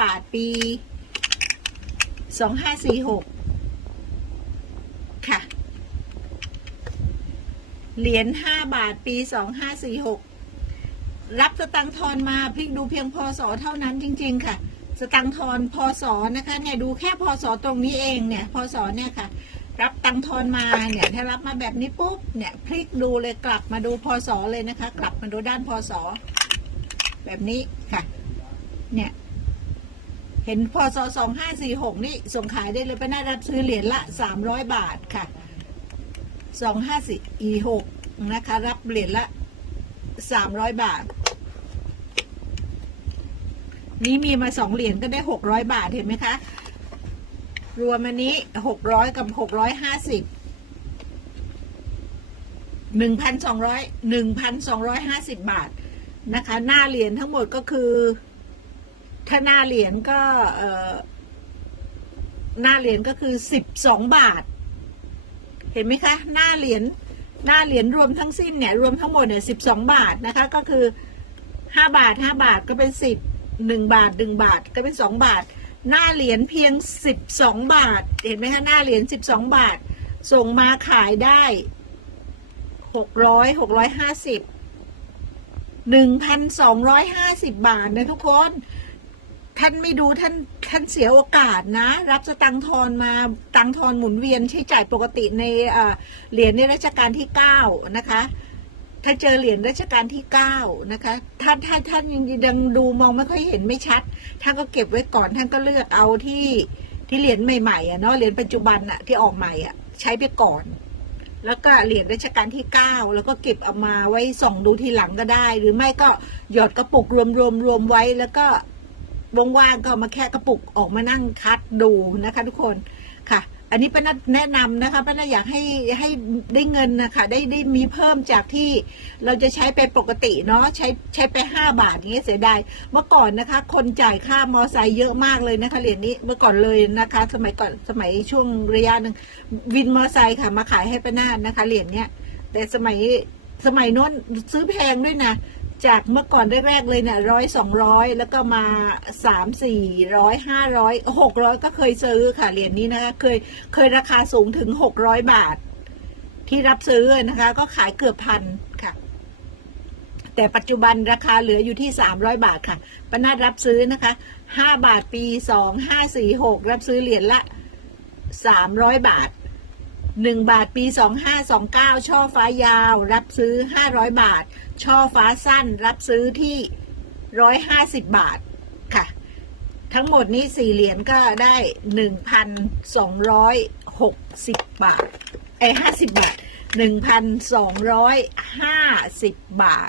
บาทปีสองห้าสี่หกค่ะ เหรียญห้าบาทปีสองห้าสี่หกรับสตังทอนมาพลิกดูเพียงพอศเท่านั้นจริง ๆ ค่ะ สตังทอนพอศนะคะเนี่ยดูแค่พอศตรงนี้เองเนี่ยพอศเนี่ยค่ะ รับตังทอนมาเนี่ยถ้ารับมาแบบนี้ปุ๊บเนี่ยพลิกดูเลยกลับมาดูพอศเลยนะคะ กลับมาดูด้านพอศแบบนี้ค่ะ เนี่ย ห็นพศสองห้าสี่หกนี่ส่งขายได้เลยไปน่ารับซื้อเหรียญละสามร้อยบาทค่ะสองห้าสี่อีหกนะคะ รับเหรียญละสามร้อยบาท นี้มีมาสองเหรียญก็ได้หกร้อยบาทเห็นไหมคะ รวมอันนี้หกร้อยกับหกร้อยห้าสิบหนึ่งพันสองร้อยหนึ่งพันสองร้อยห้าสิบบาทนะคะ หน้าเหรียญทั้งหมดก็คือ ถ้าหน้าเหรียญก็เอ่อหน้าเหรียญก็คือสิบสองบาท เห็นไหมคะ หน้าเหรียญหน้าเหรียญรวมทั้งสิ้นเนี่ยรวมทั้งหมดเนี่ยสิบสองบาทนะคะ ก็คือห้าบาทห้าบาทก็เป็นสิบหนึ่งบาทหนึ่งบาทก็เป็นสองบาท หน้าเหรียญเพียงสิบสองบาท เห็นไหมคะหน้าเหรียญสิบสองบาท ส่งมาขายได้หกร้อยหกร้อยห้าสิบหนึ่งพันสองร้อยห้าสิบบาทนะทุกคน ท่านไม่ดูท่านท่านเสียโอกาสนะ รับสตังทอนมาตังทอนหมุนเวียนใช้จ่ายปกติในเหรียญในรัชกาลที่เก้านะคะ ถ้าเจอเหรียญรัชกาลที่เก้านะคะถ้าถ้าท่านยังยังดูมองไม่ค่อยเห็นไม่ชัดท่านก็เก็บไว้ก่อนท่านก็เลือกเอาที่ที่เหรียญใหม่ๆอะเนาะเหรียญปัจจุบันอะที่ออกใหม่อะใช้ไปก่อน แล้วก็เหรียญรัชกาลที่เก้าแล้วก็เก็บเอามาไว้ส่องดูทีหลังก็ได้ หรือไม่ก็หยอดกระปุกรวมรวมรวมไว้แล้วก็ ว่างๆก็มาแค่กระปุกออกมานั่งคัดดูนะคะทุกคนค่ะ อันนี้ป้านัทแนะนำนะคะป้านัทอยากให้ให้ได้เงินนะคะได้ได้มีเพิ่มจากที่เราจะใช้ไปปกติเนาะใช้ใช้ไปห้าบาทอย่างเงี้ยเสียดายเมื่อก่อนนะคะ คนจ่ายค่ามอไซค์เยอะมากเลยนะคะเหรียญนี้เมื่อก่อนเลยนะคะ สมัยก่อนสมัยช่วงระยะหนึ่งวินมอไซค์ค่ะ มาขายให้ป้านานะคะเหรียญเนี้ยแต่สมัยสมัยโน้นซื้อแพงด้วยนะ จากเมื่อก่อนแรกๆเลยเนี่ยร้อยสองร้อยแล้วก็มาสามสี่ร้อยห้าร้อยหกร้อยก็เคยซื้อค่ะเหรียญนี้นะคะเคยเคยราคาสูงถึงหกร้อยบาท ที่รับซื้อนะคะ ก็ขายเกือบพันค่ะ แต่ปัจจุบันราคาเหลืออยู่ที่สามร้อยบาทค่ะปนาดรับซื้อนะคะห้าบาทปีสองห้าสี่หกรับซื้อเหรียญละสามร้อยบาท หนึ่งบาทปีสองห้าสองเก้าช่อฟ้ายาว รับซื้อห้าร้อยบาท ช่อฟ้าสั้น รับซื้อที่ร้อยห้าสิบบาทค่ะ ทั้งหมดนี้สี่เหรียญก็ได้หนึ่งพันสองร้อยหกสิบบาท ไอ้ห้าสิบบาทหนึ่งพันสองร้อยห้าสิบบาท